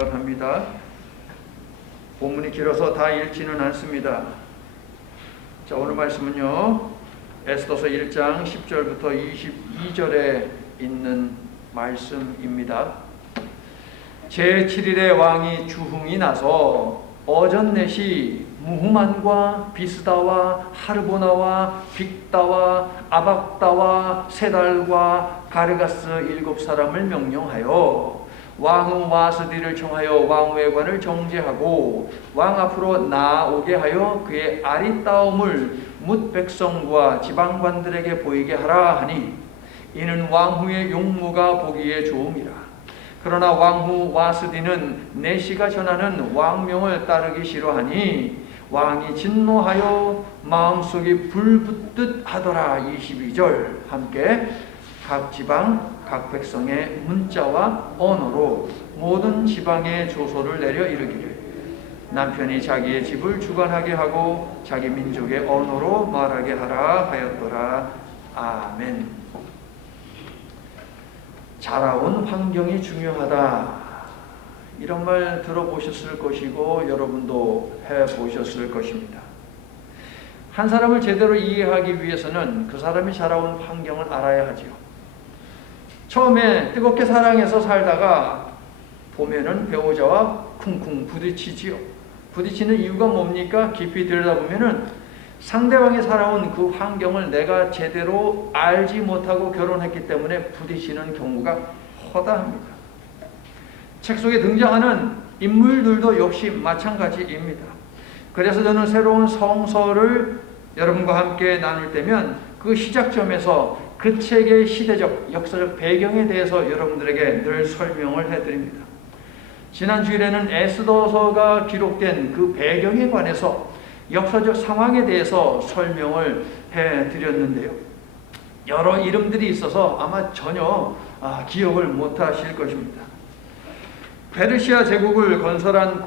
합니다. 본문이 길어서 다 읽지는 않습니다. 자, 오늘 말씀은요, 에스더서 1장 10절부터 22절에 있는 말씀입니다. 제7일에 왕이 주흥이 나서 어전넷이 무후만과 비스다와 하르보나와 빅다와 아박다와 세달과 가르가스 7사람을 명령하여 왕은 와스디를 청하여 왕외관을 정제하고 왕 앞으로 나오게 하여 그의 아리따움을 뭇 백성과 지방관들에게 보이게 하라 하니 이는 왕후의 용무가 보기에 좋음이라. 그러나 왕후 와스디는 내시가 전하는 왕명을 따르기 싫어하니 왕이 진노하여 마음속이 불붙듯 하더라. 22절 함께 각 지방 각 백성의 문자와 언어로 모든 지방의 조소를 내려 이르기를 남편이 자기의 집을 주관하게 하고 자기 민족의 언어로 말하게 하라 하였더라. 아멘. 자라온 환경이 중요하다. 이런 말 들어보셨을 것이고 여러분도 해보셨을 것입니다. 한 사람을 제대로 이해하기 위해서는 그 사람이 자라온 환경을 알아야 하지요. 처음에 뜨겁게 사랑해서 살다가 보면은 배우자와 쿵쿵 부딪히지요. 부딪히는 이유가 뭡니까? 깊이 들여다보면은 상대방이 살아온 그 환경을 내가 제대로 알지 못하고 결혼했기 때문에 부딪히는 경우가 허다합니다. 책 속에 등장하는 인물들도 역시 마찬가지입니다. 그래서 저는 새로운 성서를 여러분과 함께 나눌 때면 그 시작점에서 그 책의 시대적, 역사적 배경에 대해서 여러분들에게 늘 설명을 해드립니다. 지난 주일에는 에스더서가 기록된 그 배경에 관해서 역사적 상황에 대해서 설명을 해드렸는데요. 여러 이름들이 있어서 아마 전혀 기억을 못하실 것입니다. 페르시아 제국을 건설한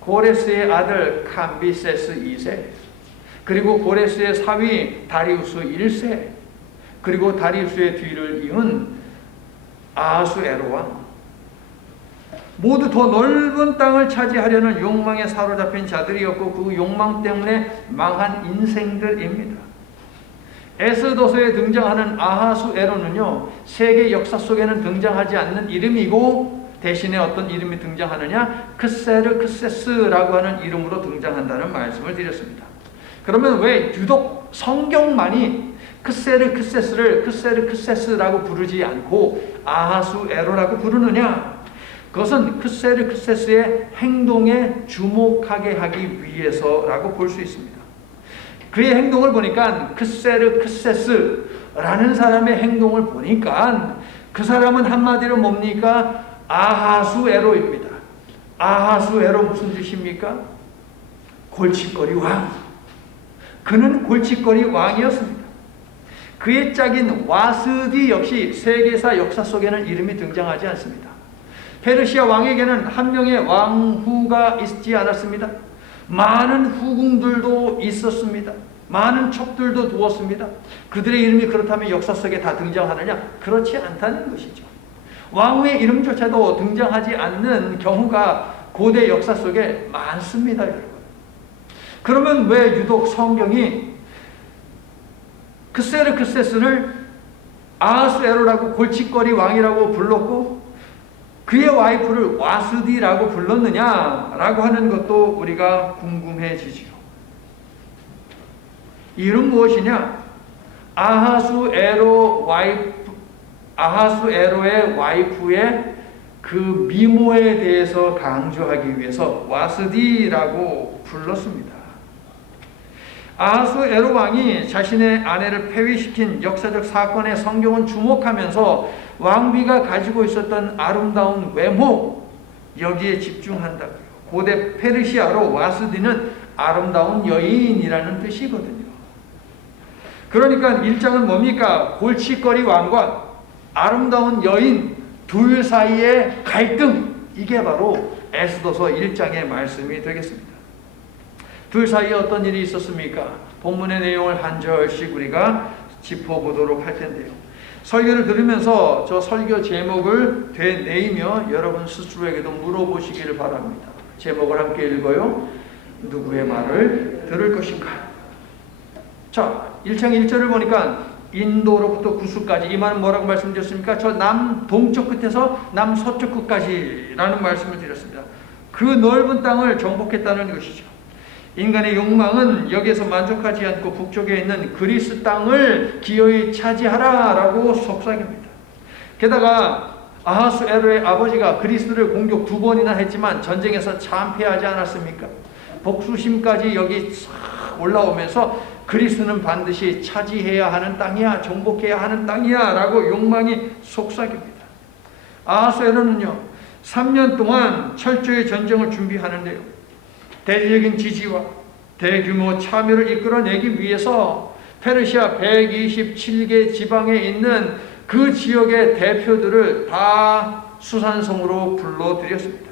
고레스의 아들 캄비세스 2세, 그리고 고레스의 사위 다리우스 1세, 그리고 다리우스의 뒤를 이은 아하수에로 왕, 모두 더 넓은 땅을 차지하려는 욕망에 사로잡힌 자들이었고 그 욕망 때문에 망한 인생들입니다. 에스더서에 등장하는 아하수에로는요, 세계 역사 속에는 등장하지 않는 이름이고 대신에 어떤 이름이 등장하느냐, 크세르크세스라고 하는 이름으로 등장한다는 말씀을 드렸습니다. 그러면 왜 유독 성경만이 크세르크세스라고 부르지 않고 아하수에로라고 부르느냐? 그것은 크세르크세스의 행동에 주목하게 하기 위해서라고 볼 수 있습니다. 그의 행동을 보니까 크세르크세스라는 사람의 행동을 보니까 그 사람은 한마디로 뭡니까? 아하수에로입니다. 아하수에로 무슨 뜻입니까? 골칫거리 왕. 그는 골칫거리 왕이었습니다. 그의 짝인 와스디 역시 세계사 역사 속에는 이름이 등장하지 않습니다. 페르시아 왕에게는 한 명의 왕후가 있지 않았습니다. 많은 후궁들도 있었습니다. 많은 첩들도 두었습니다. 그들의 이름이 그렇다면 역사 속에 다 등장하느냐? 그렇지 않다는 것이죠. 왕후의 이름조차도 등장하지 않는 경우가 고대 역사 속에 많습니다, 여러분. 그러면 왜 유독 성경이 크세르크세스를 아하수에로라고 골칫거리 왕이라고 불렀고 그의 와이프를 와스디라고 불렀느냐라고 하는 것도 우리가 궁금해지지요. 이유는 무엇이냐? 아하수에로의 와이프의 그 미모에 대해서 강조하기 위해서 와스디라고 불렀습니다. 아하수에로 왕이 자신의 아내를 폐위시킨 역사적 사건에 성경은 주목하면서 왕비가 가지고 있었던 아름다운 외모, 여기에 집중한다고요. 고대 페르시아로 와스디는 아름다운 여인이라는 뜻이거든요. 그러니까 1장은 뭡니까? 골칫거리 왕과 아름다운 여인 둘 사이의 갈등, 이게 바로 에스더서 1장의 말씀이 되겠습니다. 둘 사이에 어떤 일이 있었습니까? 본문의 내용을 한 절씩 우리가 짚어보도록 할 텐데요. 설교를 들으면서 저 설교 제목을 되뇌이며 여러분 스스로에게도 물어보시기를 바랍니다. 제목을 함께 읽어요. 누구의 말을 들을 것인가? 자, 1장 1절을 보니까 인도로부터 구스까지, 이 말은 뭐라고 말씀드렸습니까? 저 남동쪽 끝에서 남서쪽 끝까지라는 말씀을 드렸습니다. 그 넓은 땅을 정복했다는 것이죠. 인간의 욕망은 여기에서 만족하지 않고 북쪽에 있는 그리스 땅을 기어이 차지하라라고 속삭입니다. 게다가 아하수에로의 아버지가 그리스를 공격 2번이나 했지만 전쟁에서 참패하지 않았습니까? 복수심까지 여기 싹 올라오면서 그리스는 반드시 차지해야 하는 땅이야, 정복해야 하는 땅이야 라고 욕망이 속삭입니다. 아하수에로는요 3년 동안 철저히 전쟁을 준비하는데요, 대대적인 지지와 대규모 참여를 이끌어내기 위해서 페르시아 127개 지방에 있는 그 지역의 대표들을 다 수산성으로 불러들였습니다.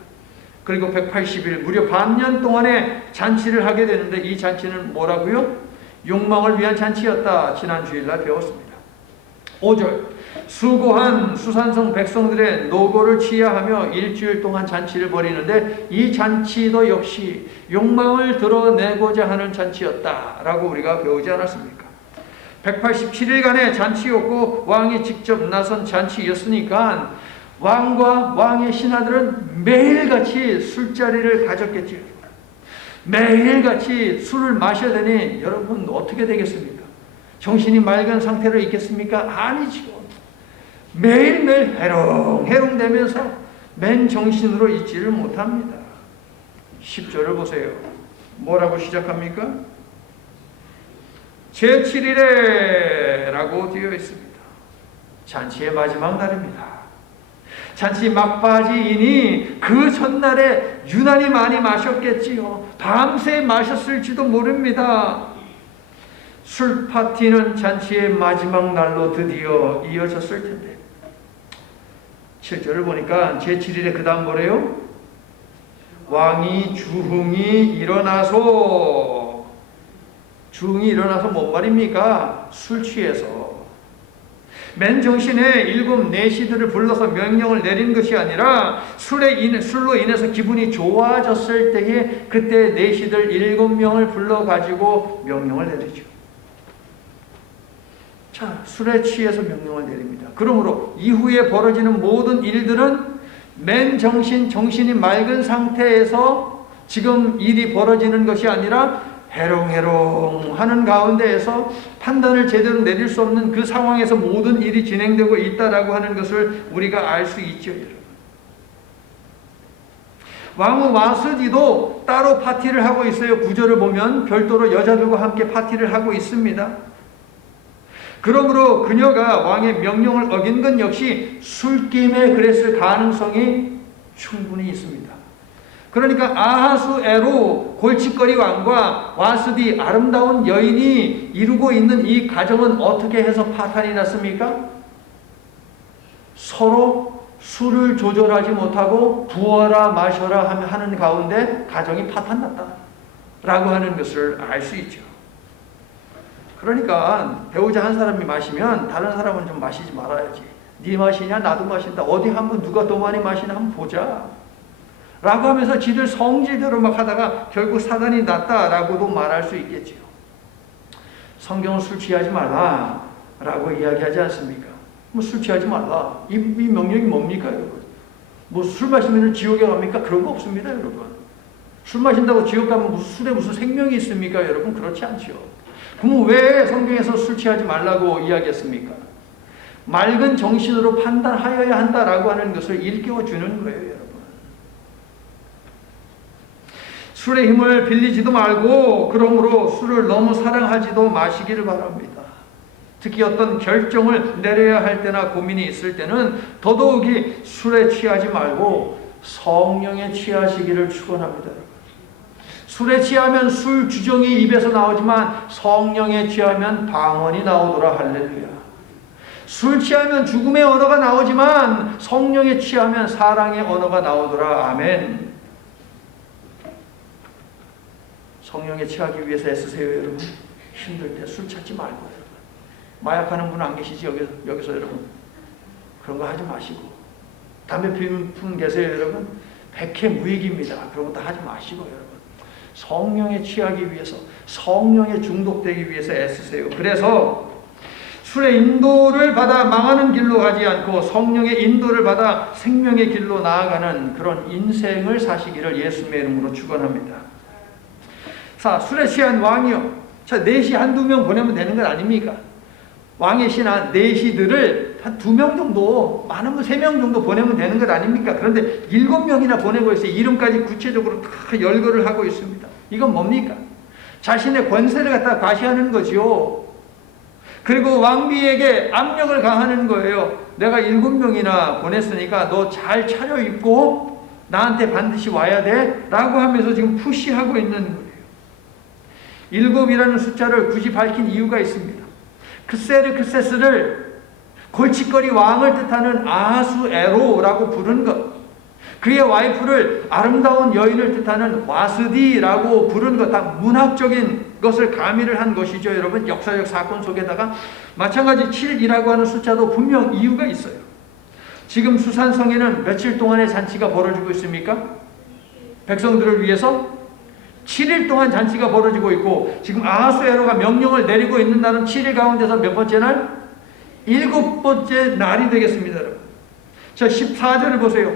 그리고 180일, 무려 반년 동안의 잔치를 하게 되는데, 이 잔치는 뭐라고요? 욕망을 위한 잔치였다. 지난 주일날 배웠습니다. 5절, 수고한 수산성 백성들의 노고를 치하하며 일주일 동안 잔치를 벌이는데, 이 잔치도 역시 욕망을 드러내고자 하는 잔치였다라고 우리가 배우지 않았습니까? 187일간의 잔치였고 왕이 직접 나선 잔치였으니까 왕과 왕의 신하들은 매일같이 술자리를 가졌겠지요. 매일같이 술을 마셔야 되니 여러분 어떻게 되겠습니까? 정신이 맑은 상태로 있겠습니까? 아니죠. 매일매일 해롱해롱되면서 맨정신으로 있지를 못합니다. 10절을 보세요. 뭐라고 시작합니까? 제7일에 라고 되어 있습니다. 잔치의 마지막 날입니다. 잔치 막바지이니 그 전날에 유난히 많이 마셨겠지요. 밤새 마셨을지도 모릅니다. 술 파티는 잔치의 마지막 날로 드디어 이어졌을 텐데, 7절을 보니까 제7일에 그 다음 뭐래요? 왕이 주흥이 일어나서, 주흥이 일어나서 뭔 말입니까? 술 취해서 맨정신에 7 내시들을 불러서 명령을 내린 것이 아니라 술로 인해서 기분이 좋아졌을 때에 그때 내시들 7명을 불러가지고 명령을 내리죠. 자, 술에 취해서 명령을 내립니다. 그러므로 이후에 벌어지는 모든 일들은 맨정신, 정신이 맑은 상태에서 지금 일이 벌어지는 것이 아니라 해롱해롱 하는 가운데에서 판단을 제대로 내릴 수 없는 그 상황에서 모든 일이 진행되고 있다라고 하는 것을 우리가 알 수 있죠, 여러분. 왕후 와스디도 따로 파티를 하고 있어요. 9절을 보면 별도로 여자들과 함께 파티를 하고 있습니다. 그러므로 그녀가 왕의 명령을 어긴 건 역시 술김에 그랬을 가능성이 충분히 있습니다. 그러니까 아하수에로 골칫거리 왕과 와스디 아름다운 여인이 이루고 있는 이 가정은 어떻게 해서 파탄이 났습니까? 서로 술을 조절하지 못하고 부어라 마셔라 하는 가운데 가정이 파탄났다 라고 하는 것을 알 수 있죠. 그러니까 배우자 한 사람이 마시면 다른 사람은 좀 마시지 말아야지. 네 마시냐 나도 마신다. 어디 한번 누가 더 많이 마시나 한번 보자 라고 하면서 지들 성질대로 막 하다가 결국 사단이 났다라고도 말할 수 있겠지요. 성경은 술 취하지 말라 라고 이야기하지 않습니까? 뭐 술 취하지 말라, 이 명령이 뭡니까 여러분? 뭐 술 마시면 지옥에 갑니까? 그런 거 없습니다 여러분. 술 마신다고 지옥 가면 술에 무슨 생명이 있습니까 여러분? 그렇지 않죠. 그럼 왜 성경에서 술 취하지 말라고 이야기했습니까? 맑은 정신으로 판단하여야 한다라고 하는 것을 일깨워 주는 거예요 여러분. 술의 힘을 빌리지도 말고 그러므로 술을 너무 사랑하지도 마시기를 바랍니다. 특히 어떤 결정을 내려야 할 때나 고민이 있을 때는 더더욱이 술에 취하지 말고 성령에 취하시기를 축원합니다. 술에 취하면 술 주정이 입에서 나오지만 성령에 취하면 방언이 나오더라. 할렐루야. 술 취하면 죽음의 언어가 나오지만 성령에 취하면 사랑의 언어가 나오더라. 아멘. 성령에 취하기 위해서 애쓰세요 여러분. 힘들 때 술 찾지 말고 여러분. 마약하는 분 안 계시지? 여기서 여러분. 그런 거 하지 마시고. 담배 피우는 분 계세요, 여러분? 백해무익입니다. 그런 것도 하지 마시고, 여러분. 성령에 취하기 위해서, 성령에 중독되기 위해서 애쓰세요. 그래서 술의 인도를 받아 망하는 길로 가지 않고 성령의 인도를 받아 생명의 길로 나아가는 그런 인생을 사시기를 예수님의 이름으로 축원합니다. 자, 술에 취한 왕이요. 자, 넷이 한두 명 보내면 되는 건 아닙니까? 왕의 신하 넷이들을 한 2명 정도, 많으면 3명 정도 보내면 되는 것 아닙니까? 그런데 7명이나 보내고 있어요. 이름까지 구체적으로 다 열거를 하고 있습니다. 이건 뭡니까? 자신의 권세를 갖다 과시하는 거죠. 그리고 왕비에게 압력을 가하는 거예요. 내가 7명이나 보냈으니까 너 잘 차려입고 나한테 반드시 와야 돼 라고 하면서 지금 푸시하고 있는 거예요. 7이라는 숫자를 굳이 밝힌 이유가 있습니다. 크세르크세스를 골칫거리 왕을 뜻하는 아하수에로라고 부른 것, 그의 와이프를 아름다운 여인을 뜻하는 와스디라고 부른 것, 다 문학적인 것을 가미를 한 것이죠. 여러분, 역사적 사건 속에다가 마찬가지 7이라고 하는 숫자도 분명 이유가 있어요. 지금 수산성에는 며칠 동안의 잔치가 벌어지고 있습니까? 백성들을 위해서 7일 동안 잔치가 벌어지고 있고, 지금 아하수에로가 명령을 내리고 있는 날은 7일 가운데서 몇 번째 날? 7번째 날이 되겠습니다. 여러분. 자, 14절을 보세요.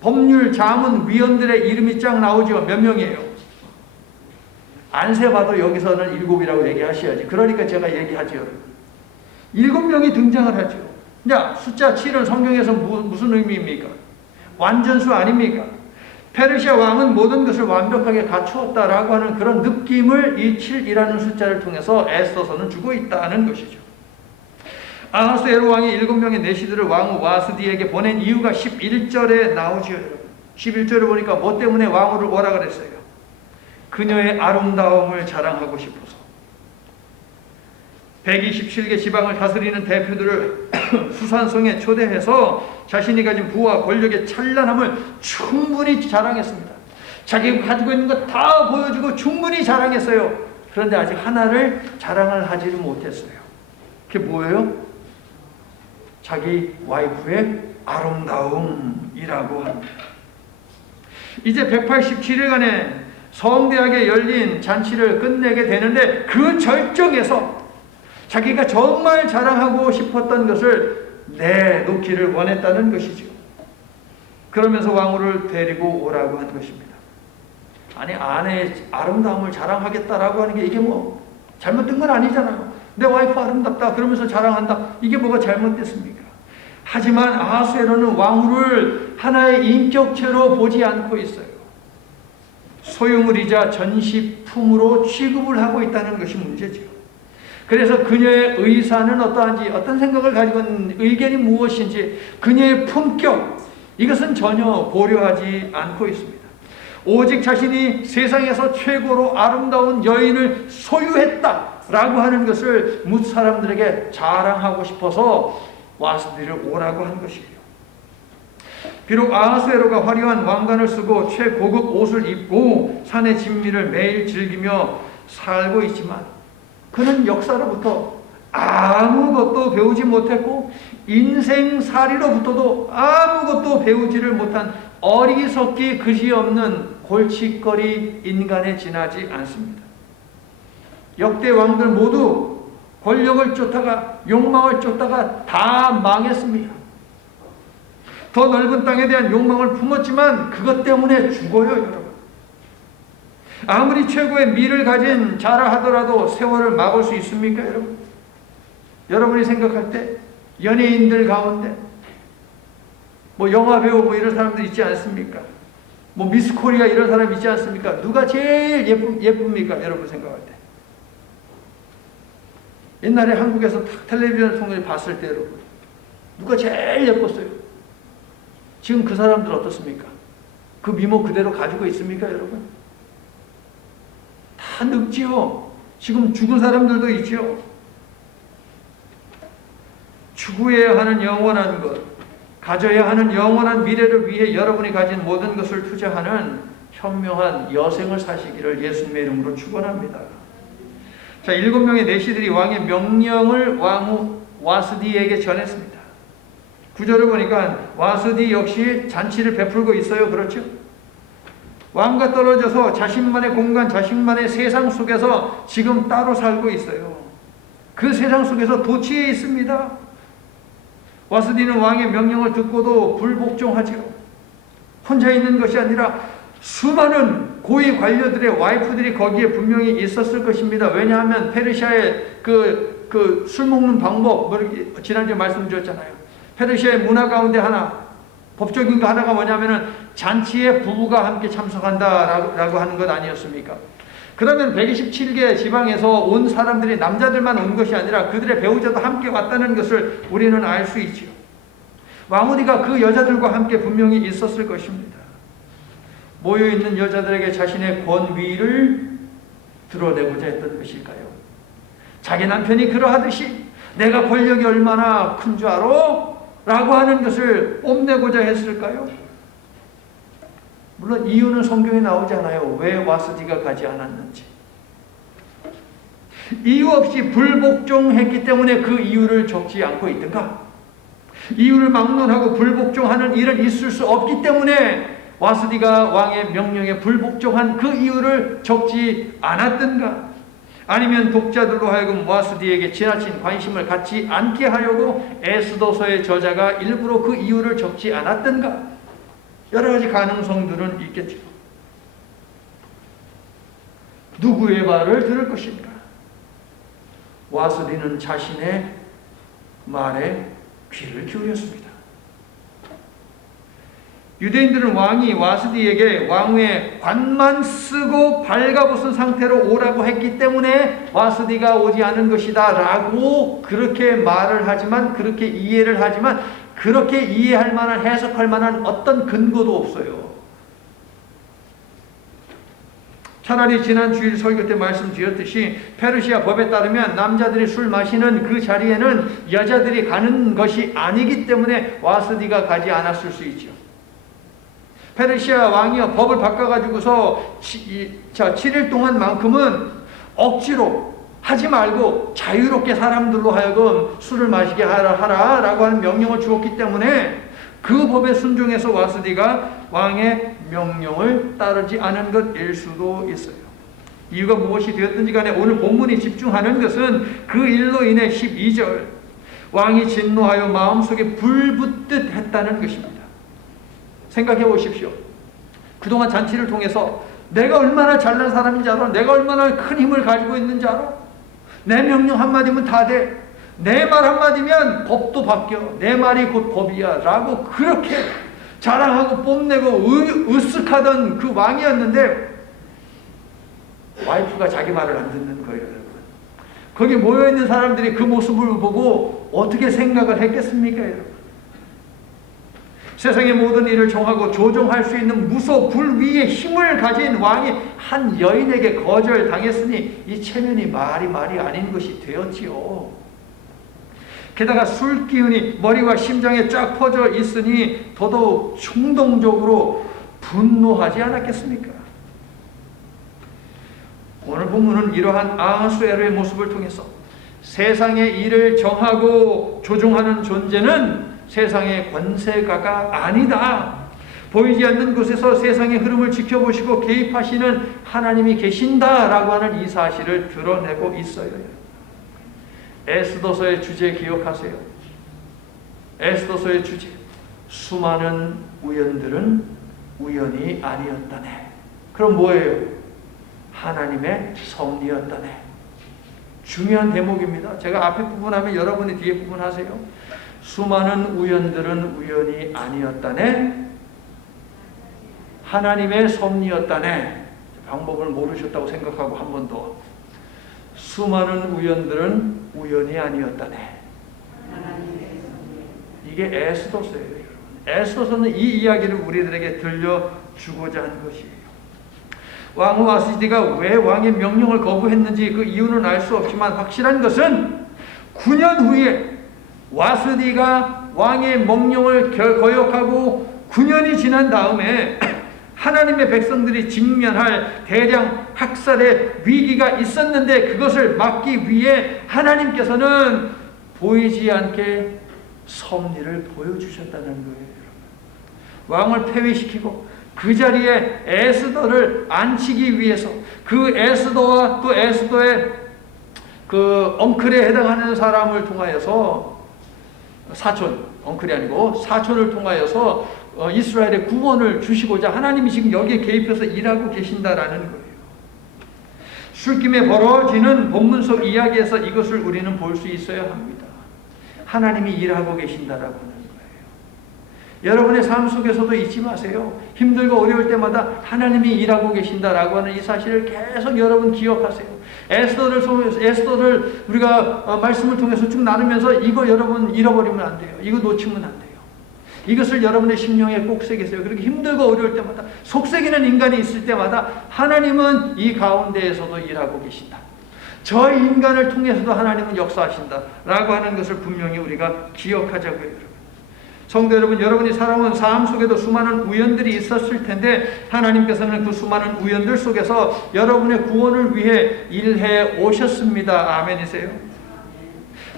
법률, 자문, 위원들의 이름이 쫙 나오죠. 몇 명이에요? 안 세봐도 여기서는 7이라고 얘기하셔야지. 그러니까 제가 얘기하죠. 7명이 등장을 하죠. 자, 숫자 7은 성경에서 무슨 의미입니까? 완전수 아닙니까? 페르시아 왕은 모든 것을 완벽하게 갖추었다라고 하는 그런 느낌을 이 7이라는 숫자를 통해서 애써서는 주고 있다는 것이죠. 아하수에로 왕이 7명의 내시들을 왕후 와스디에게 보낸 이유가 11절에 나오죠. 11절에 보니까 뭐 때문에 왕후를 오라 그랬어요? 그녀의 아름다움을 자랑하고 싶어서. 127개 지방을 다스리는 대표들을 수산성에 초대해서 자신이 가진 부와 권력의 찬란함을 충분히 자랑했습니다. 자기가 가지고 있는 것 다 보여주고 충분히 자랑했어요. 그런데 아직 하나를 자랑을 하지를 못했어요. 그게 뭐예요? 자기 와이프의 아름다움이라고 합니다. 이제 187일간의 성대하게 열린 잔치를 끝내게 되는데, 그 절정에서 자기가 정말 자랑하고 싶었던 것을 내놓기를 원했다는 것이죠. 그러면서 왕후를 데리고 오라고 한 것입니다. 아니, 아내의 아름다움을 자랑하겠다라고 하는 게 이게 뭐 잘못된 건 아니잖아요. 내 와이프 아름답다 그러면서 자랑한다. 이게 뭐가 잘못됐습니까? 하지만 아하수에로는 왕후를 하나의 인격체로 보지 않고 있어요. 소유물이자 전시품으로 취급을 하고 있다는 것이 문제죠. 그래서 그녀의 의사는 어떠한지, 어떤 생각을 가지고 있는 의견이 무엇인지, 그녀의 품격, 이것은 전혀 고려하지 않고 있습니다. 오직 자신이 세상에서 최고로 아름다운 여인을 소유했다라고 하는 것을 뭇 사람들에게 자랑하고 싶어서 와스디를 오라고 한 것이에요. 비록 아하수에로가 화려한 왕관을 쓰고 최고급 옷을 입고 산의 진미를 매일 즐기며 살고 있지만, 그는 역사로부터 아무것도 배우지 못했고 인생살이로부터도 아무것도 배우지를 못한 어리석기 그지없는 골칫거리 인간에 지나지 않습니다. 역대 왕들 모두 권력을 쫓다가, 욕망을 쫓다가 다 망했습니다. 더 넓은 땅에 대한 욕망을 품었지만 그것 때문에 죽어요, 여러분. 아무리 최고의 미를 가진 자라 하더라도 세월을 막을 수 있습니까, 여러분? 여러분이 생각할 때 연예인들 가운데 뭐 영화배우 뭐 이런 사람들 있지 않습니까? 뭐 미스 코리아 이런 사람 있지 않습니까? 누가 제일 예쁩니까, 여러분 생각할 때? 옛날에 한국에서 텔레비전 통해서 봤을 때 여러분, 누가 제일 예뻤어요? 지금 그 사람들 어떻습니까? 그 미모 그대로 가지고 있습니까, 여러분? 다 늙지요. 지금 죽은 사람들도 있지요. 추구해야 하는 영원한 것, 가져야 하는 영원한 미래를 위해 여러분이 가진 모든 것을 투자하는 현명한 여생을 사시기를 예수님의 이름으로 축원합니다. 자, 7명의 내시들이 왕의 명령을 왕후 와스디에게 전했습니다. 구절을 보니까 와스디 역시 잔치를 베풀고 있어요. 그렇죠? 왕과 떨어져서 자신만의 공간, 자신만의 세상 속에서 지금 따로 살고 있어요. 그 세상 속에서 도취해 있습니다. 와스디는 왕의 명령을 듣고도 불복종하지요. 혼자 있는 것이 아니라 수많은 고위 관료들의 와이프들이 거기에 분명히 있었을 것입니다. 왜냐하면 페르시아의 그 술 먹는 방법, 지난주에 말씀드렸잖아요. 페르시아의 문화 가운데 하나, 법적인 거 하나가 뭐냐면은 잔치에 부부가 함께 참석한다라고 하는 것 아니었습니까? 그러면 127개 지방에서 온 사람들이 남자들만 온 것이 아니라 그들의 배우자도 함께 왔다는 것을 우리는 알 수 있지요. 왕후디가 그 여자들과 함께 분명히 있었을 것입니다. 모여있는 여자들에게 자신의 권위를 드러내고자 했던 것일까요? 자기 남편이 그러하듯이 내가 권력이 얼마나 큰 줄 알아? 라고 하는 것을 뽐내고자 했을까요? 물론 이유는 성경에 나오지 않아요. 왜 와스디가 가지 않았는지. 이유 없이 불복종했기 때문에 그 이유를 적지 않고 있던가? 이유를 막론하고 불복종하는 일은 있을 수 없기 때문에 와스디가 왕의 명령에 불복종한 그 이유를 적지 않았던가? 아니면 독자들로 하여금 와스디에게 지나친 관심을 갖지 않게 하려고 에스더서의 저자가 일부러 그 이유를 적지 않았던가? 여러 가지 가능성들은 있겠죠. 누구의 말을 들을 것인가? 와스디는 자신의 말에 귀를 기울였습니다. 유대인들은 왕이 와스디에게 왕후의 관만 쓰고 발가벗은 상태로 오라고 했기 때문에 와스디가 오지 않은 것이다 라고 그렇게 말을 하지만, 그렇게 이해를 하지만, 그렇게 이해할 만한, 해석할 만한 어떤 근거도 없어요. 차라리 지난 주일 설교 때 말씀드렸듯이 페르시아 법에 따르면 남자들이 술 마시는 그 자리에는 여자들이 가는 것이 아니기 때문에 와스디가 가지 않았을 수 있죠. 페르시아 왕이요, 법을 바꿔가지고서 7일 동안만큼은 억지로 하지 말고 자유롭게 사람들로 하여금 술을 마시게 하라라고 하는 명령을 주었기 때문에 그 법에 순종해서 와스디가 왕의 명령을 따르지 않은 것일 수도 있어요. 이유가 무엇이 되었든지 간에 오늘 본문이 집중하는 것은 그 일로 인해 12절 왕이 진노하여 마음속에 불붙듯 했다는 것입니다. 생각해 보십시오. 그동안 잔치를 통해서 내가 얼마나 잘난 사람인지 알아? 내가 얼마나 큰 힘을 가지고 있는지 알아? 내 명령 한마디면 다 돼. 내 말 한마디면 법도 바뀌어. 내 말이 곧 법이야 라고 그렇게 자랑하고 뽐내고 으쓱하던 그 왕이었는데 와이프가 자기 말을 안 듣는 거예요. 여러분. 거기 모여있는 사람들이 그 모습을 보고 어떻게 생각을 했겠습니까? 여러분. 세상의 모든 일을 정하고 조종할 수 있는 무소 불위의 힘을 가진 왕이 한 여인에게 거절당했으니 이 체면이 말이 아닌 것이 되었지요. 게다가 술 기운이 머리와 심장에 쫙 퍼져 있으니 더더욱 충동적으로 분노하지 않았겠습니까? 오늘 본문은 이러한 아하수에로의 모습을 통해서 세상의 일을 정하고 조종하는 존재는 세상의 권세가가 아니다. 보이지 않는 곳에서 세상의 흐름을 지켜보시고 개입하시는 하나님이 계신다라고 하는 이 사실을 드러내고 있어요. 에스더서의 주제 기억하세요. 에스더서의 주제. 수많은 우연들은 우연이 아니었다네. 그럼 뭐예요? 하나님의 섭리였다네. 중요한 대목입니다. 제가 앞에 부분 하면 여러분이 뒤에 부분 하세요. 수많은 우연들은 우연이 아니었다네. 하나님의 섭리였다네. 방법을 모르셨다고 생각하고 한 번 더. 수많은 우연들은 우연이 아니었다네. 이게 에스더서예요. 에스더서는 이 이야기를 우리들에게 들려주고자 한 것이에요. 왕후 와스디가 왜 왕의 명령을 거부했는지 그 이유는 알 수 없지만 확실한 것은 9년 후에 와스디가 왕의 명령을 거역하고 9년이 지난 다음에 하나님의 백성들이 직면할 대량 학살의 위기가 있었는데 그것을 막기 위해 하나님께서는 보이지 않게 섭리를 보여주셨다는 거예요. 왕을 폐위시키고 그 자리에 에스더를 앉히기 위해서 그 에스더와 또 에스더의 그 엉클에 해당하는 사람을 통하여서 사촌, 엉클이 아니고 사촌을 통하여서 이스라엘의 구원을 주시고자 하나님이 지금 여기에 개입해서 일하고 계신다라는 거예요. 술김에 벌어지는 본문 속 이야기에서 이것을 우리는 볼 수 있어야 합니다. 하나님이 일하고 계신다라고 하는 거예요. 여러분의 삶 속에서도 잊지 마세요. 힘들고 어려울 때마다 하나님이 일하고 계신다라고 하는 이 사실을 계속 여러분 기억하세요. 에스더를 우리가 말씀을 통해서 쭉 나누면서 이거 여러분 잃어버리면 안 돼요. 이거 놓치면 안 돼요. 이것을 여러분의 심령에 꼭 새기세요. 그렇게 힘들고 어려울 때마다 속새기는 인간이 있을 때마다 하나님은 이 가운데에서도 일하고 계신다. 저 인간을 통해서도 하나님은 역사하신다라고 하는 것을 분명히 우리가 기억하자고요. 여러분. 성도 여러분, 여러분이 살아온 삶 속에도 수많은 우연들이 있었을 텐데 하나님께서는 그 수많은 우연들 속에서 여러분의 구원을 위해 일해 오셨습니다. 아멘이세요?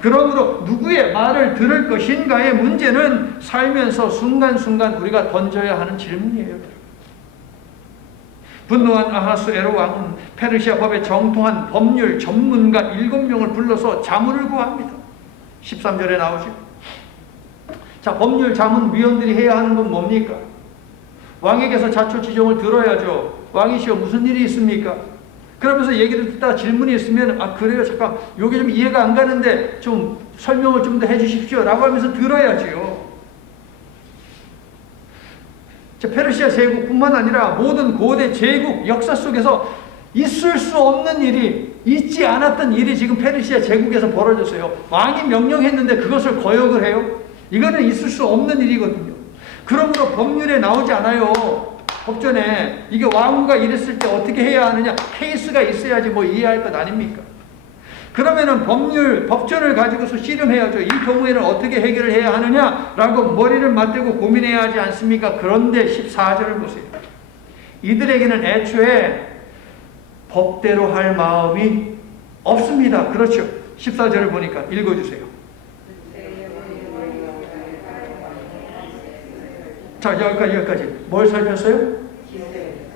그러므로 누구의 말을 들을 것인가의 문제는 살면서 순간순간 우리가 던져야 하는 질문이에요. 분노한 아하수에로 왕은 페르시아 법에 정통한 법률 전문가 7명을 불러서 자문을 구합니다. 13절에 나오죠. 자, 법률 자문위원들이 해야 하는 건 뭡니까? 왕에게서 자초지종을 들어야죠. 왕이시여 무슨 일이 있습니까? 그러면서 얘기를 듣다가 질문이 있으면 그래요, 잠깐 여기 좀 이해가 안 가는데 좀 설명을 좀 더 해주십시오 라고 하면서 들어야지요. 자, 페르시아 제국뿐만 아니라 모든 고대 제국 역사 속에서 있을 수 없는 일이, 있지 않았던 일이 지금 페르시아 제국에서 벌어졌어요. 왕이 명령했는데 그것을 거역을 해요. 이거는 있을 수 없는 일이거든요. 그러므로 법률에 나오지 않아요. 법전에 이게 왕후가 이랬을 때 어떻게 해야 하느냐, 케이스가 있어야지 뭐 이해할 것 아닙니까? 그러면은 법전을 가지고서 씨름해야죠. 이 경우에는 어떻게 해결을 해야 하느냐라고 머리를 맞대고 고민해야 하지 않습니까? 그런데 14절을 보세요. 이들에게는 애초에 법대로 할 마음이 없습니다. 그렇죠. 14절을 보니까 읽어주세요. 자, 여기까지. 뭘 살폈어요? 기색.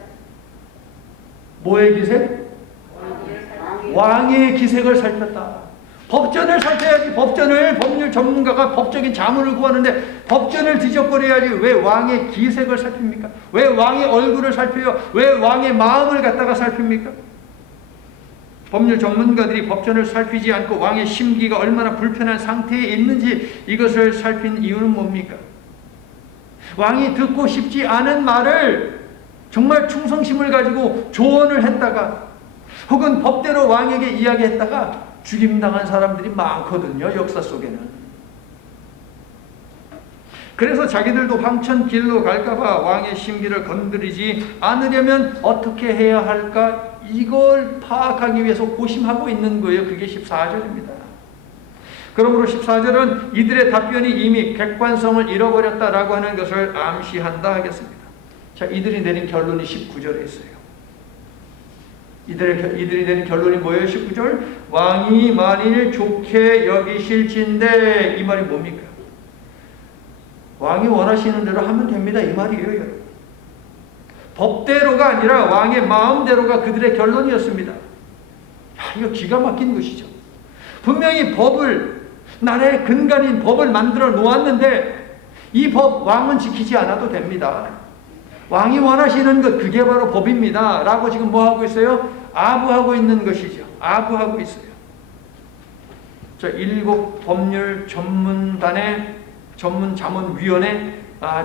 뭐의 기색? 왕의 기색을 살폈다. 법전을 살펴야지. 법률 전문가가 법적인 자문을 구하는데 법전을 뒤적거려야지. 왜 왕의 기색을 살핍니까? 왜 왕의 얼굴을 살펴요? 왜 왕의 마음을 갖다가 살핍니까? 법률 전문가들이 법전을 살피지 않고 왕의 심기가 얼마나 불편한 상태에 있는지 이것을 살핀 이유는 뭡니까? 왕이 듣고 싶지 않은 말을 정말 충성심을 가지고 조언을 했다가 혹은 법대로 왕에게 이야기했다가 죽임당한 사람들이 많거든요. 역사 속에는. 그래서 자기들도 황천길로 갈까봐 왕의 심기를 건드리지 않으려면 어떻게 해야 할까? 이걸 파악하기 위해서 고심하고 있는 거예요. 그게 14절입니다. 그러므로 14절은 이들의 답변이 이미 객관성을 잃어버렸다라고 하는 것을 암시한다 하겠습니다. 자, 이들이 내린 결론이 19절에 있어요. 이들이 내린 결론이 뭐예요? 19절. 왕이 만일 좋게 여기실진데, 이 말이 뭡니까? 왕이 원하시는 대로 하면 됩니다. 이 말이에요, 여러분. 법대로가 아니라 왕의 마음대로가 그들의 결론이었습니다. 이거 기가 막힌 것이죠. 분명히 나라의 근간인 법을 만들어 놓았는데 이 법 왕은 지키지 않아도 됩니다. 왕이 원하시는 것, 그게 바로 법입니다 라고 지금 뭐 하고 있어요? 아부하고 있는 것이죠. 아부하고 있어요. 저 7 법률 전문단의 전문자문위원회,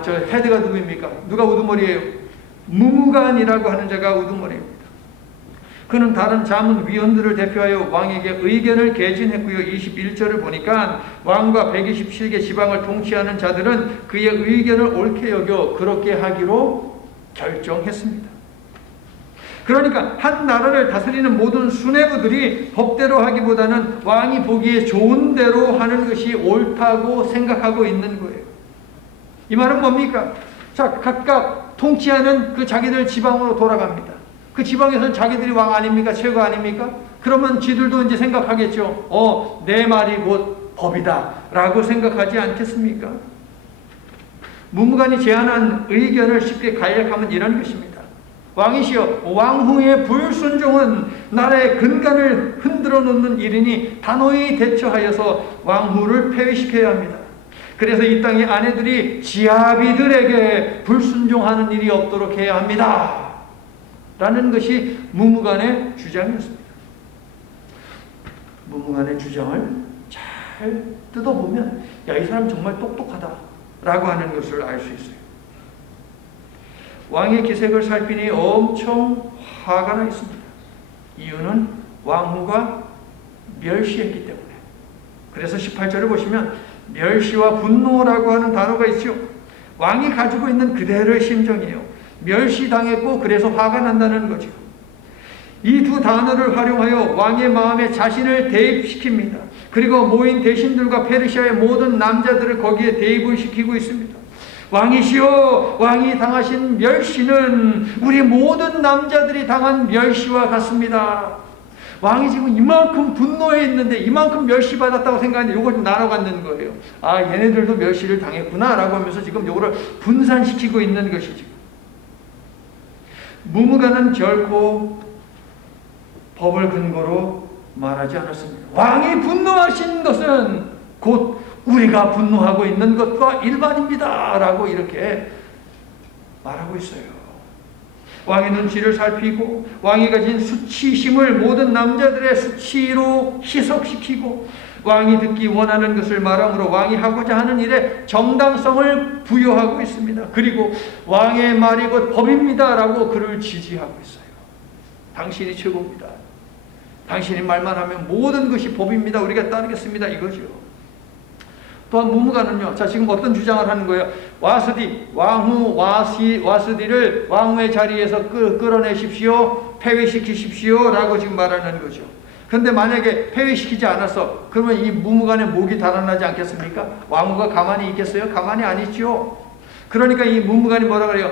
저 헤드가 누구입니까? 누가 우두머리예요? 무무간이라고 하는 자가 우두머리입니다. 그는 다른 자문위원들을 대표하여 왕에게 의견을 개진했고요. 21절을 보니까 왕과 127개 지방을 통치하는 자들은 그의 의견을 옳게 여겨 그렇게 하기로 결정했습니다. 그러니까 한 나라를 다스리는 모든 수뇌부들이 법대로 하기보다는 왕이 보기에 좋은 대로 하는 것이 옳다고 생각하고 있는 거예요. 이 말은 뭡니까? 자, 각각 통치하는 그 자기들 지방으로 돌아갑니다. 그 지방에서는 자기들이 왕 아닙니까? 최고 아닙니까? 그러면 지들도 이제 생각하겠죠. 내 말이 곧 법이다 라고 생각하지 않겠습니까? 문무관이 제안한 의견을 쉽게 간략하면 이런 것입니다. 왕이시여, 왕후의 불순종은 나라의 근간을 흔들어 놓는 일이니 단호히 대처하여서 왕후를 폐위시켜야 합니다. 그래서 이 땅의 아내들이 지아비들에게 불순종하는 일이 없도록 해야 합니다 라는 것이 문무관의 주장이었습니다. 문무관의 주장을 잘 뜯어보면 이 사람 정말 똑똑하다 라고 하는 것을 알 수 있어요. 왕의 기색을 살피니 엄청 화가 나 있습니다. 이유는 왕후가 멸시했기 때문에. 그래서 18절을 보시면 멸시와 분노라고 하는 단어가 있죠. 왕이 가지고 있는 그대로의 심정이에요. 멸시당했고 그래서 화가 난다는 거죠. 이 두 단어를 활용하여 왕의 마음에 자신을 대입시킵니다. 그리고 모인 대신들과 페르시아의 모든 남자들을 거기에 대입을 시키고 있습니다. 왕이시여, 왕이 당하신 멸시는 우리 모든 남자들이 당한 멸시와 같습니다. 왕이 지금 이만큼 분노해 있는데 이만큼 멸시받았다고 생각하는데 이걸 좀 나눠 갖는 거예요. 얘네들도 멸시를 당했구나 라고 하면서 지금 이거를 분산시키고 있는 것이죠. 문무관은 결코 법을 근거로 말하지 않았습니다. 왕이 분노하신 것은 곧 우리가 분노하고 있는 것과 일반입니다 라고 이렇게 말하고 있어요. 왕의 눈치를 살피고 왕이 가진 수치심을 모든 남자들의 수치로 희석시키고 왕이 듣기 원하는 것을 말함으로 왕이 하고자 하는 일에 정당성을 부여하고 있습니다. 그리고 왕의 말이 곧 법입니다 라고 그를 지지하고 있어요. 당신이 최고입니다. 당신이 말만 하면 모든 것이 법입니다. 우리가 따르겠습니다. 이거죠. 또한 문무관은요, 자, 지금 어떤 주장을 하는 거예요? 와스디를 왕후의 자리에서 끌어내십시오. 폐위시키십시오. 라고 지금 말하는 거죠. 그런데 만약에 폐위시키지 않았어. 그러면 이 문무관의 목이 달아나지 않겠습니까? 왕후가 가만히 있겠어요? 가만히 안 있죠. 그러니까 이 문무관이 뭐라 그래요?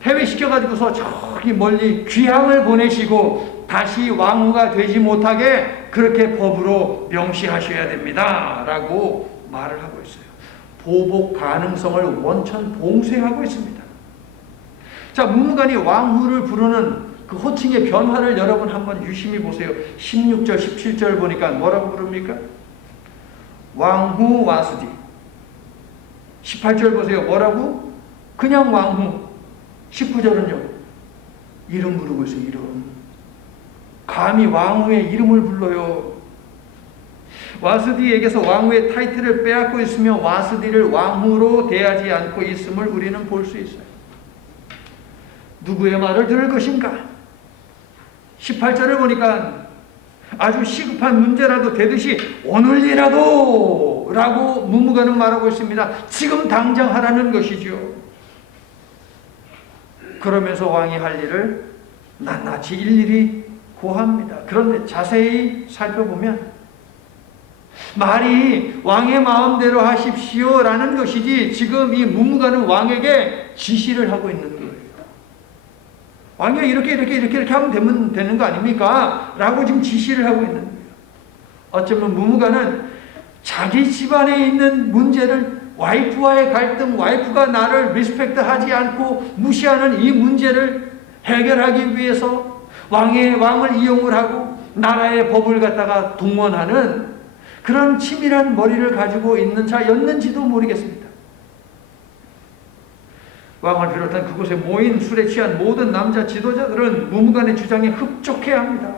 폐위시켜가지고서 저기 멀리 귀향을 보내시고 다시 왕후가 되지 못하게 그렇게 법으로 명시하셔야 됩니다. 라고 말을 하고 있어요. 보복 가능성을 원천 봉쇄하고 있습니다. 자, 문무관이 왕후를 부르는 그 호칭의 변화를 여러분 한번 유심히 보세요. 16절, 17절 보니까 뭐라고 부릅니까? 왕후 와스디. 18절 보세요. 뭐라고? 그냥 왕후. 19절은요. 이름 부르고 있어요. 이름. 감히 왕후의 이름을 불러요. 와스디에게서 왕후의 타이틀을 빼앗고 있으며 와스디를 왕후로 대하지 않고 있음을 우리는 볼 수 있어요. 누구의 말을 들을 것인가? 18절을 보니까 아주 시급한 문제라도 되듯이 오늘이라도 라고 문무관은 말하고 있습니다. 지금 당장 하라는 것이죠. 그러면서 왕이 할 일을 낱낱이 일일이 고합니다. 그런데 자세히 살펴보면 말이 왕의 마음대로 하십시오 라는 것이지 지금 이 문무관은 왕에게 지시를 하고 있는 거예요. 왕이 이렇게 하면 되는 거 아닙니까? 라고 지금 지시를 하고 있는 거예요. 어쩌면 문무관은 자기 집안에 있는 문제를 와이프와의 갈등, 와이프가 나를 리스펙트하지 않고 무시하는 이 문제를 해결하기 위해서 왕을 이용을 하고 나라의 법을 갖다가 동원하는 그런 치밀한 머리를 가지고 있는 자였는지도 모르겠습니다. 왕을 비롯한 그곳에 모인 술에 취한 모든 남자 지도자들은 문무관의 주장에 흡족해야 합니다.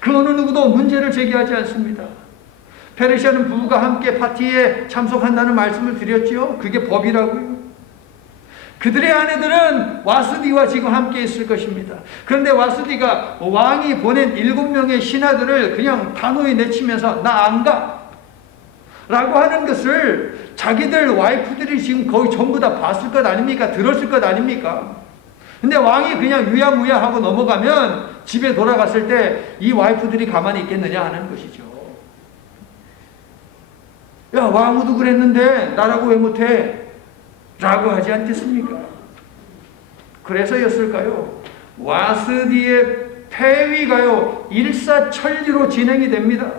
그 어느 누구도 문제를 제기하지 않습니다. 페르시아는 부부가 함께 파티에 참석한다는 말씀을 드렸지요. 그게 법이라고요. 그들의 아내들은 와스디와 지금 함께 있을 것입니다. 그런데 와스디가 왕이 보낸 7명의 신하들을 그냥 단호히 내치면서 나 안 가 라고 하는 것을 자기들 와이프들이 지금 거의 전부 다 봤을 것 아닙니까? 들었을 것 아닙니까? 근데 왕이 그냥 유야무야 하고 넘어가면 집에 돌아갔을 때 이 와이프들이 가만히 있겠느냐 하는 것이죠. 야, 왕후도 그랬는데 나라고 왜 못해? 라고 하지 않겠습니까? 그래서였을까요? 와스디의 폐위가요 일사천리로 진행이 됩니다.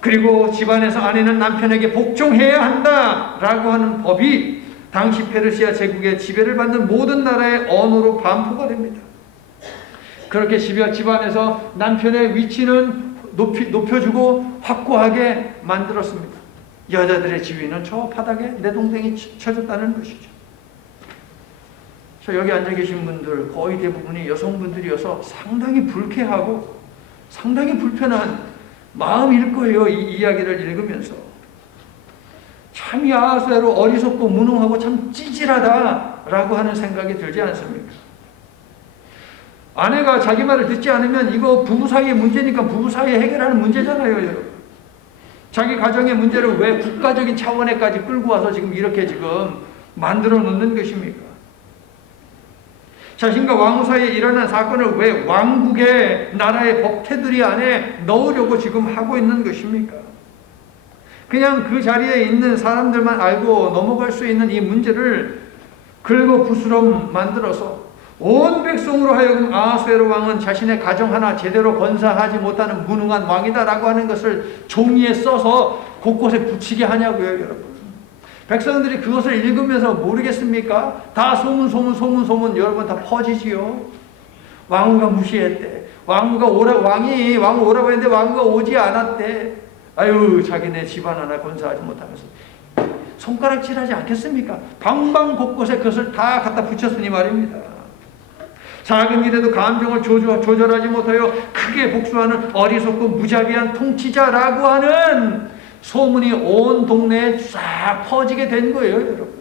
그리고 집안에서 아내는 남편에게 복종해야 한다라고 하는 법이 당시 페르시아 제국의 지배를 받는 모든 나라의 언어로 반포가 됩니다. 그렇게 집안에서 남편의 위치는 높여주고 확고하게 만들었습니다. 여자들의 지위는 저 바닥에 내 동생이 쳐졌다는 것이죠. 저 여기 앉아 계신 분들 거의 대부분이 여성분들이어서 상당히 불쾌하고 상당히 불편한 마음일 거예요. 이 이야기를 읽으면서. 참 이 아하수에로 어리석고 무능하고 참 찌질하다라고 하는 생각이 들지 않습니까? 아내가 자기 말을 듣지 않으면 이거 부부 사이의 문제니까 부부 사이에 해결하는 문제잖아요, 여러분. 자기 가정의 문제를 왜 국가적인 차원에까지 끌고 와서 지금 이렇게 지금 만들어 놓는 것입니까? 자신과 왕후 사이에 일어난 사건을 왜 왕국의 나라의 법 테두리 안에 넣으려고 지금 하고 있는 것입니까? 그냥 그 자리에 있는 사람들만 알고 넘어갈 수 있는 이 문제를 긁어부스럼 만들어서 온 백성으로 하여금 아하수에로 왕은 자신의 가정 하나 제대로 건사하지 못하는 무능한 왕이다라고 하는 것을 종이에 써서 곳곳에 붙이게 하냐고요, 여러분. 백성들이 그것을 읽으면서 모르겠습니까? 다 소문 여러분 다 퍼지지요. 왕후가 무시했대. 왕후 오라고 했는데 왕후가 오지 않았대. 아유, 자기네 집안 하나 건사하지 못하면서 손가락질하지 않겠습니까? 방방 곳곳에 그것을 다 갖다 붙였으니 말입니다. 작은 일에도 감정을 조절하지 못하여 크게 복수하는 어리석고 무자비한 통치자라고 하는 소문이 온 동네에 싹 퍼지게 된 거예요, 여러분.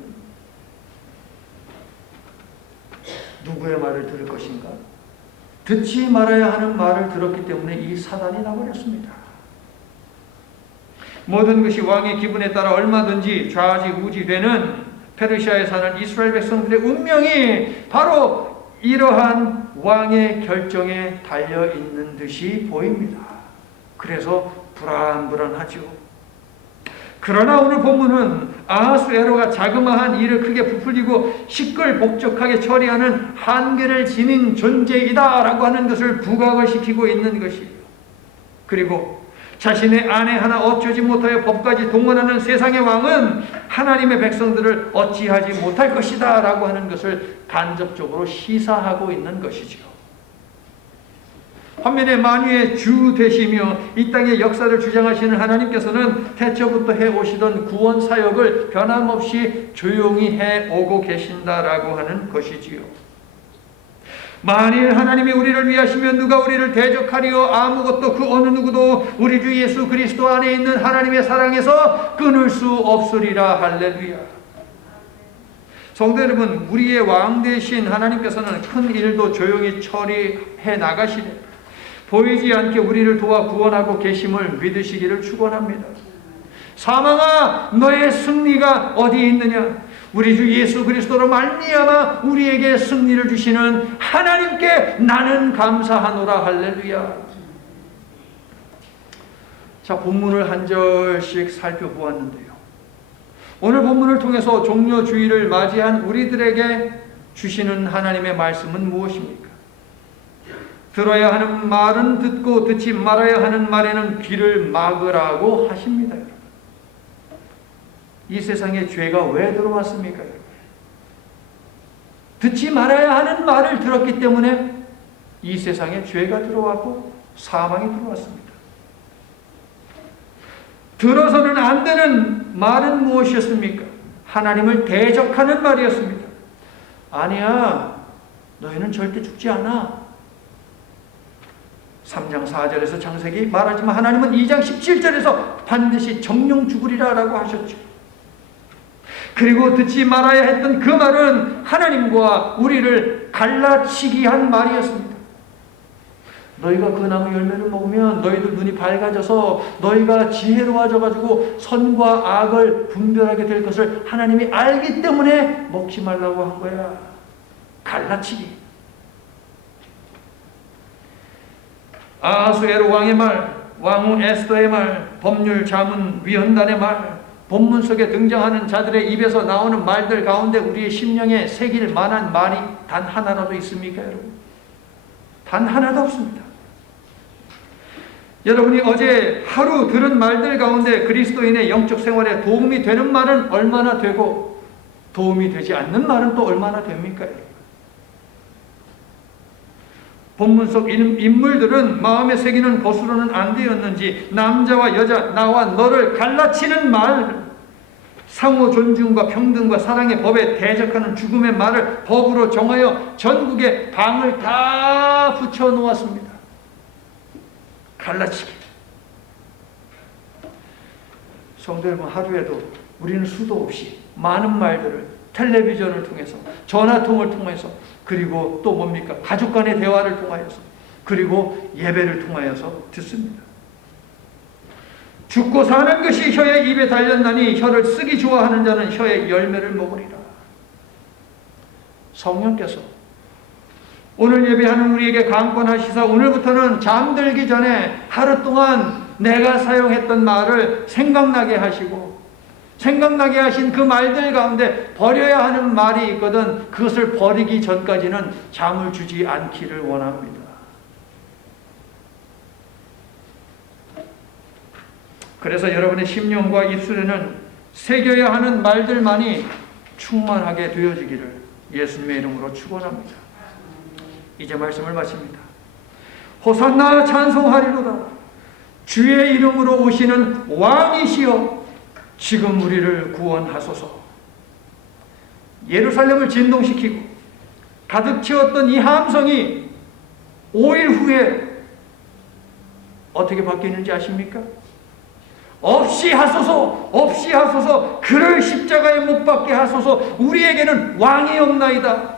누구의 말을 들을 것인가? 듣지 말아야 하는 말을 들었기 때문에 이 사단이 나버렸습니다. 모든 것이 왕의 기분에 따라 얼마든지 좌지우지되는 페르시아에 사는 이스라엘 백성들의 운명이 바로 이러한 왕의 결정에 달려있는 듯이 보입니다. 그래서 불안불안하죠. 그러나 오늘 본문은 아하수에로가 자그마한 일을 크게 부풀리고 시끌벅적하게 처리하는 한계를 지닌 존재이다라고 하는 것을 부각을 시키고 있는 것이에요. 그리고 자신의 아내 하나 어쩌지 못하여 법까지 동원하는 세상의 왕은 하나님의 백성들을 어찌하지 못할 것이다 라고 하는 것을 간접적으로 시사하고 있는 것이지요. 반면에 만유의 주 되시며 이 땅의 역사를 주장하시는 하나님께서는 태초부터 해오시던 구원 사역을 변함없이 조용히 해오고 계신다라고 하는 것이지요. 만일 하나님이 우리를 위하시면 누가 우리를 대적하리요? 아무것도 그 어느 누구도 우리 주 예수 그리스도 안에 있는 하나님의 사랑에서 끊을 수 없으리라. 할렐루야. 성도 여러분, 우리의 왕 되신 하나님께서는 큰 일도 조용히 처리해 나가시되 보이지 않게 우리를 도와 구원하고 계심을 믿으시기를 축원합니다. 사망아, 너의 승리가 어디 있느냐? 우리 주 예수 그리스도로 말미암아 우리에게 승리를 주시는 하나님께 나는 감사하노라. 할렐루야. 자, 본문을 한 절씩 살펴보았는데요. 오늘 본문을 통해서 종료주의를 맞이한 우리들에게 주시는 하나님의 말씀은 무엇입니까? 들어야 하는 말은 듣고 듣지 말아야 하는 말에는 귀를 막으라고 하십니다. 여러분. 이 세상에 죄가 왜 들어왔습니까? 여러분? 듣지 말아야 하는 말을 들었기 때문에 이 세상에 죄가 들어왔고 사망이 들어왔습니다. 들어서는 안 되는 말은 무엇이었습니까? 하나님을 대적하는 말이었습니다. 아니야, 너희는 절대 죽지 않아. 3장 4절에서 창세기 말하지만 하나님은 2장 17절에서 반드시 정령 죽으리라 라고 하셨죠. 그리고 듣지 말아야 했던 그 말은 하나님과 우리를 갈라치기 한 말이었습니다. 너희가 그 나무 열매를 먹으면 너희들 눈이 밝아져서 너희가 지혜로워져가지고 선과 악을 분별하게 될 것을 하나님이 알기 때문에 먹지 말라고 한 거야. 갈라치기. 아하수에로 왕의 말, 왕후 에스더의 말, 법률 자문 위헌단의 말, 본문 속에 등장하는 자들의 입에서 나오는 말들 가운데 우리의 심령에 새길 만한 말이 단 하나라도 있습니까, 여러분? 단 하나도 없습니다. 여러분이 어제 하루 들은 말들 가운데 그리스도인의 영적 생활에 도움이 되는 말은 얼마나 되고 도움이 되지 않는 말은 또 얼마나 됩니까, 여러분? 본문 속 인물들은 마음에 새기는 것으로는 안 되었는지 남자와 여자, 나와 너를 갈라치는 말, 상호 존중과 평등과 사랑의 법에 대적하는 죽음의 말을 법으로 정하여 전국에 방을 다 붙여 놓았습니다. 갈라치기. 성도 여러분, 하루에도 우리는 수도 없이 많은 말들을 텔레비전을 통해서, 전화통을 통해서, 그리고 또 뭡니까? 가족 간의 대화를 통하여서, 그리고 예배를 통하여서 듣습니다. 죽고 사는 것이 혀의 입에 달렸나니 혀를 쓰기 좋아하는 자는 혀의 열매를 먹으리라. 성령께서 오늘 예배하는 우리에게 강권하시사 오늘부터는 잠들기 전에 하루 동안 내가 사용했던 말을 생각나게 하시고, 생각나게 하신 그 말들 가운데 버려야 하는 말이 있거든 그것을 버리기 전까지는 잠을 주지 않기를 원합니다. 그래서 여러분의 심령과 입술에는 새겨야 하는 말들만이 충만하게 되어지기를 예수님의 이름으로 축원합니다. 이제 말씀을 마칩니다. 호산나 찬송하리로다. 주의 이름으로 오시는 왕이시여 지금 우리를 구원하소서. 예루살렘을 진동시키고 가득 채웠던 이 함성이 5일 후에 어떻게 바뀌는지 아십니까? 없이 하소서, 없이 하소서, 그를 십자가에 못 박게 하소서, 우리에게는 왕이 없나이다.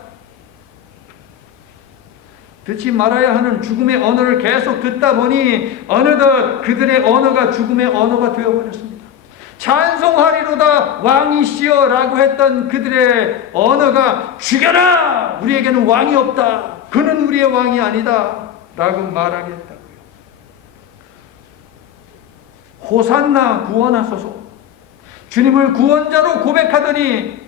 듣지 말아야 하는 죽음의 언어를 계속 듣다 보니 어느덧 그들의 언어가 죽음의 언어가 되어버렸습니다. 찬송하리로다 왕이시여 라고 했던 그들의 언어가 죽여라! 우리에게는 왕이 없다. 그는 우리의 왕이 아니다. 라고 말하겠다고요. 호산나 구원하소서. 주님을 구원자로 고백하더니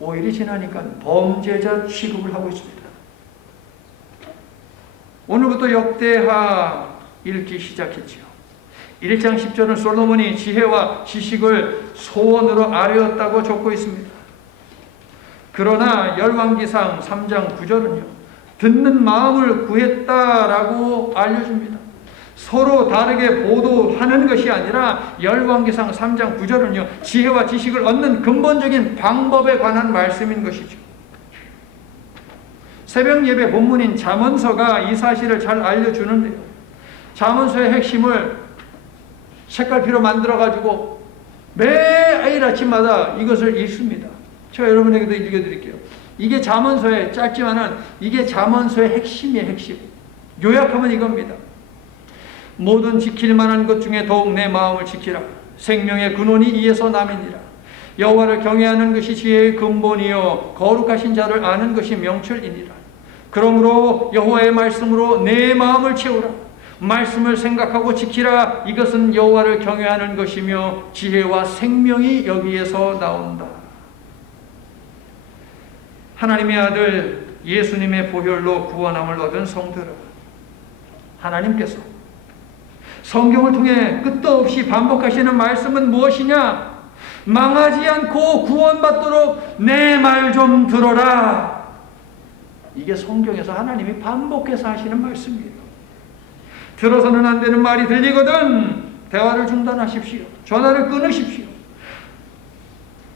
5일이 지나니까 범죄자 취급을 하고 있습니다. 오늘부터 역대하 읽기 시작했지요. 1장 10절은 솔로몬이 지혜와 지식을 소원으로 아뢰었다고 적고 있습니다. 그러나 열왕기상 3장 9절은요, 듣는 마음을 구했다라고 알려줍니다. 서로 다르게 보도하는 것이 아니라 열왕기상 3장 9절은요, 지혜와 지식을 얻는 근본적인 방법에 관한 말씀인 것이죠. 새벽 예배 본문인 잠언서가 이 사실을 잘 알려주는데요. 잠언서의 핵심을 색깔피로 만들어가지고 매일 아침마다 이것을 읽습니다. 제가 여러분에게도 읽어드릴게요. 이게 잠언서의, 짧지만은 이게 잠언서의 핵심이에요, 핵심. 요약하면 이겁니다. 모든 지킬 만한 것 중에 더욱 내 마음을 지키라. 생명의 근원이 이에서 남이니라. 여호와를 경외하는 것이 지혜의 근본이요 거룩하신 자를 아는 것이 명철이니라. 그러므로 여호와의 말씀으로 내 마음을 채우라. 말씀을 생각하고 지키라. 이것은 여호와를 경외하는 것이며 지혜와 생명이 여기에서 나온다. 하나님의 아들 예수님의 보혈로 구원함을 얻은 성도들, 하나님께서 성경을 통해 끝도 없이 반복하시는 말씀은 무엇이냐? 망하지 않고 구원받도록 내 말 좀 들어라. 이게 성경에서 하나님이 반복해서 하시는 말씀이에요. 들어서는 안 되는 말이 들리거든 대화를 중단하십시오. 전화를 끊으십시오.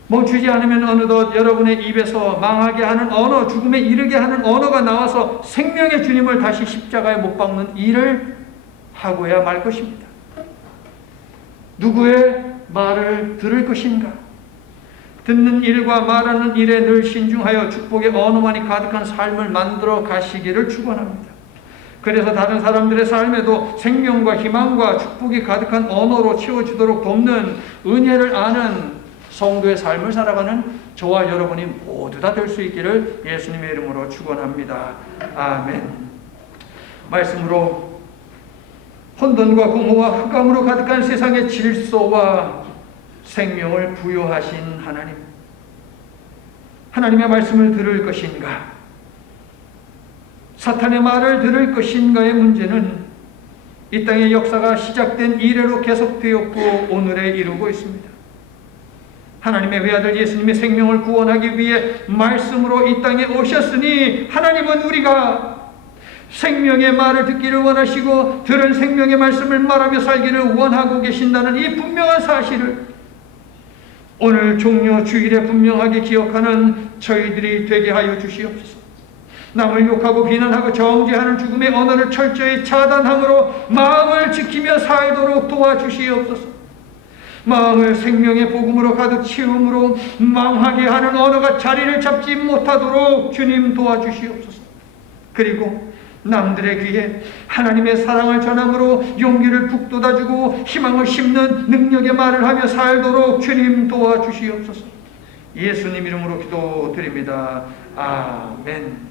멈추지 않으면 어느덧 여러분의 입에서 망하게 하는 언어, 죽음에 이르게 하는 언어가 나와서 생명의 주님을 다시 십자가에 못 박는 일을 하고야 말 것입니다. 누구의 말을 들을 것인가? 듣는 일과 말하는 일에 늘 신중하여 축복의 언어만이 가득한 삶을 만들어 가시기를 축원합니다. 그래서 다른 사람들의 삶에도 생명과 희망과 축복이 가득한 언어로 채워주도록 돕는 은혜를 아는 성도의 삶을 살아가는 저와 여러분이 모두 다 될 수 있기를 예수님의 이름으로 축원합니다. 아멘. 말씀으로 혼돈과 공허와 흑암으로 가득한 세상의 질서와 생명을 부여하신 하나님, 하나님의 말씀을 들을 것인가, 사탄의 말을 들을 것인가의 문제는 이 땅의 역사가 시작된 이래로 계속되었고 오늘에 이르고 있습니다. 하나님의 외아들 예수님의 생명을 구원하기 위해 말씀으로 이 땅에 오셨으니 하나님은 우리가 생명의 말을 듣기를 원하시고 들은 생명의 말씀을 말하며 살기를 원하고 계신다는 이 분명한 사실을 오늘 종려 주일에 분명하게 기억하는 저희들이 되게 하여 주시옵소서. 남을 욕하고 비난하고 정죄하는 죽음의 언어를 철저히 차단함으로 마음을 지키며 살도록 도와주시옵소서. 마음을 생명의 복음으로 가득 채움으로 망하게 하는 언어가 자리를 잡지 못하도록 주님 도와주시옵소서. 그리고 남들의 귀에 하나님의 사랑을 전함으로 용기를 북돋아주고 희망을 심는 능력의 말을 하며 살도록 주님 도와주시옵소서. 예수님 이름으로 기도드립니다. 아멘.